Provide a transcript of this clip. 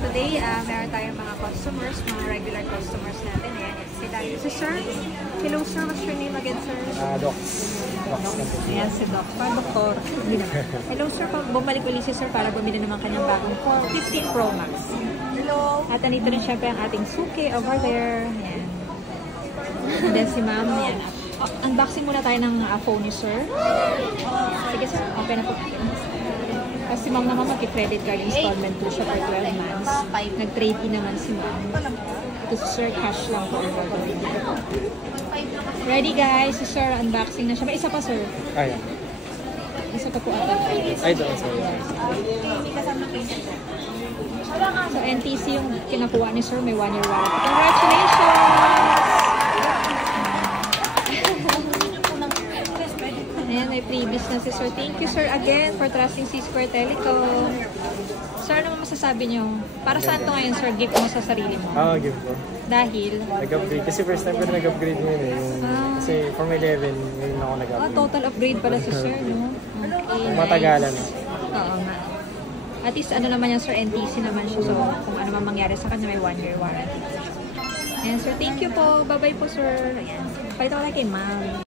today, meron tayong mga customers, mga regular customers natin. Ayan, si Daniel. Si Sir. Hello, Sir. What's your name again, Sir? Doc. Ayan, si Doc. Doktor. Hindi naman. Hello, Sir. Bumalik ulit si Sir para bumili naman kanyang bagong 15 Pro Max. Hello. At andito rin syempre ang ating suki over there. Ayan. And then si Ma'am. Ayan. Unboxing muna tayo ng phone ni Sir. Sige, Sir. Okay na po. Kasi Ma'am naman mag-credit card installment po siya for 12 months. Nag-trade in naman si Ma'am. Ito si Sir, cash lang po. Ready guys, si Sir, unboxing na siya. May isa pa, Sir. Ayan. Isa pa po ata. Ay, doon. Sorry. So, NTC yung kinakuha ni Sir, may 1-year warranty. Congratulations! Ayan, may previous na si Sir. Thank you, Sir, again for trusting C-Square Telecom. Sir, ano masasabi niyo? Para saan ito ngayon, Sir? Gift mo sa sarili mo? Oo, give ko. Dahil? Nag-upgrade. Kasi first time ko na nag-upgrade ngayon eh. Kasi from 11, ngayon ako nag-upgrade. Total upgrade pala si Sir, no? Okay, matagalan. Oo nga. At least, ano naman yan, Sir, NTC naman siya. So, kung ano man mangyari sa kanya, may 1-year warranty. Ayan, Sir, thank you po. Bye-bye po, Sir. Ayan. Palit ako lang kay Ma'am.